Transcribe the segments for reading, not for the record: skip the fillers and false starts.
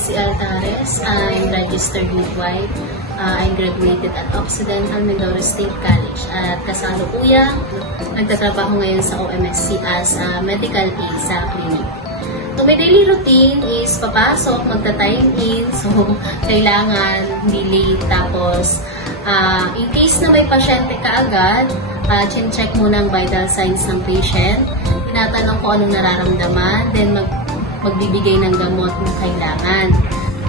Daisy Altares. I'm registered midwife. I graduated at Occidental Mindoro State College. At kasalukuyan, nagtatrabaho ngayon sa OMSC as medical aid sa clinic. So, my daily routine is papasok, magta-time in. So, kailangan hindi late. Tapos, in case na may pasyente ka agad, check muna ang vital signs ng patient. Tinatanong ko anong nararamdaman. Then, magbibigay ng gamot na kailangan.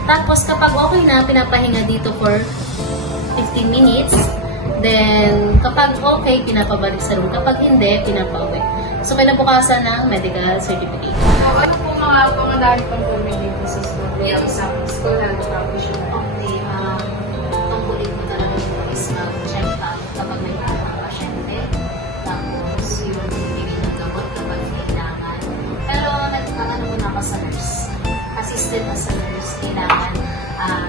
Tapos, kapag okay na, pinapahinga dito for 15 minutes. Then, kapag okay, pinapabalik sa room. Kapag hindi, pinapauwi. So, kinabukasan ng medical certificate. Ano po mga pangalari pang dito sa school? Yung sa school na professional? Okay, tungkulin ko talaga ito is mag-check up kapag may pasyente. Tapos, yun, bibigay ng gamot kapag kailangan. Pero, nagkakano muna ako sa nurse. Assisted as a nurse, kailangan.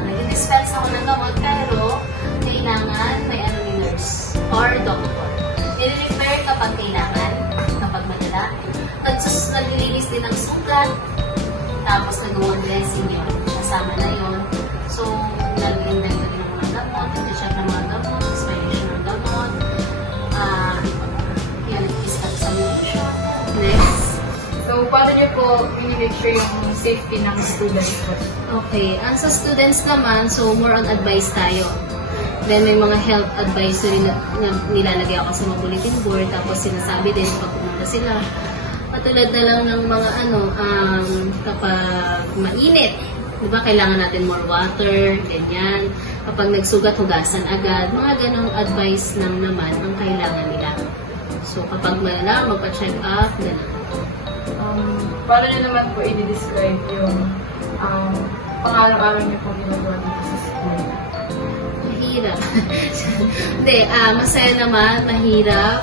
Nag-dispense ako ng gamot, pero kailangan may ni nurse or doctor. I-refer kapag kailangan, kapag madala. Nag-release din ng sugat, tapos nag-wound dressing yun. Kasama na yun. So, nag-invent din ng mga gamot, nag-check ng mga gamot, expiration ng gamot, yun, physical examination. Next. So, paano niyo po i-make sure yung safety ng students po? Okay. Sa students naman, so more on advice tayo. Then, may mga health advisory na nilalagay ako sa mga bulletin board. Tapos, sinasabi din pag pumunta sila. Patulad na lang ng mga kapag mainit. Diba, kailangan natin more water, ganyan. Kapag nagsugat, hugasan agad. Mga ganong advice lang naman ang kailangan nila. So, kapag malala, magpa-check up, gano'n. Paano niyo naman po i-describe yung pang-araw-araw niyo po ginagawa dito sa school? Mahirap. Hindi, masaya naman, mahirap.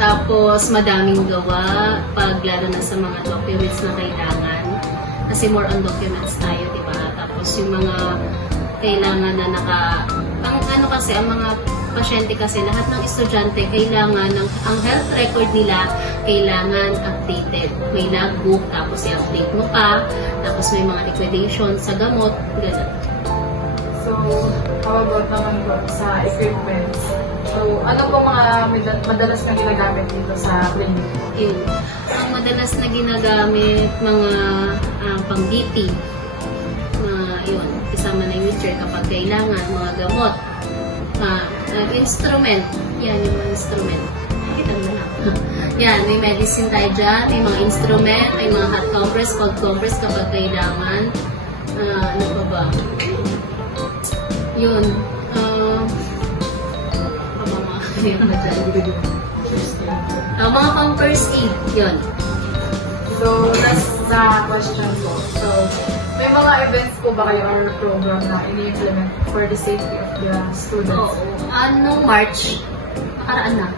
Tapos, madaming gawa pag lalo na sa mga documents na kailangan. Kasi more on documents tayo, di ba? Tapos, yung mga kailangan na ang mga pasyente kasi, lahat ng estudyante, kailangan, ang health record nila, kailangan updated. May logbook, tapos i-update mo pa, tapos may mga liquidation sa gamot, gano'n. So, how about naman po sa equipment? So, ano po mga madalas na ginagamit dito sa clinic? Yun. Ang madalas na ginagamit, mga pang-BP. Yun, kasama na yung wheelchair kapag kailangan, mga gamot. Instrument. Yan, yung mga instrument. Nakita mo na. Yan, may medicine tayo dyan, may mga instrument, may mga hot compress, cold compress kapag kailangan. Ano pa ba? Yun. Mga pang first aid. Yun. So, last na question po. So, may mga events po ba kayo or program na ini-implement for the safety of the students? Anong March? Nakaraan na.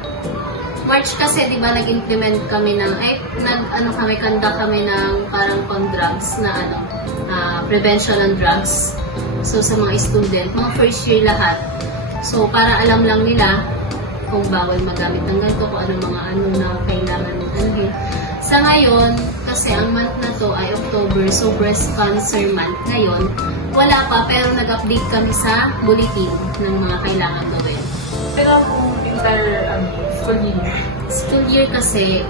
March kasi, di ba, nag-implement kami ng, kanda kami ng parang pang-drugs na prevention on drugs. So, sa mga student, mga first year lahat. So, para alam lang nila kung bawal magamit ng ganito, kung mga na kailangan Sa ngayon, kasi ang month na to ay October, so breast cancer month. Ngayon, wala pa, pero nag-update kami sa bulletin ng mga kailangan gawin. Pero kung entire school year? School year kasi,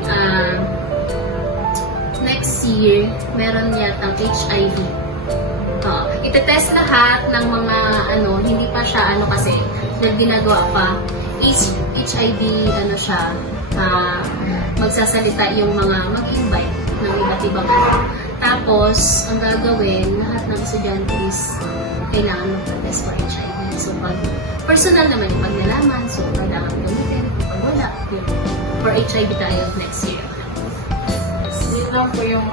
next year, meron yatang HIV. Itetest lahat ng mga, hindi pa siya, kasi, ginagawa pa, HIV, magsasalita yung mga mag-invite ng iba't ibang Tapos, ang gagawin, lahat ng estudyante is kailangan mag-test for HIV. So, pag personal naman yung pag nalaman, so, kailangan gamitin. Pag wala, for HIV tayo next year. Yun lang po yung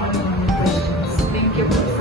questions. Thank you po.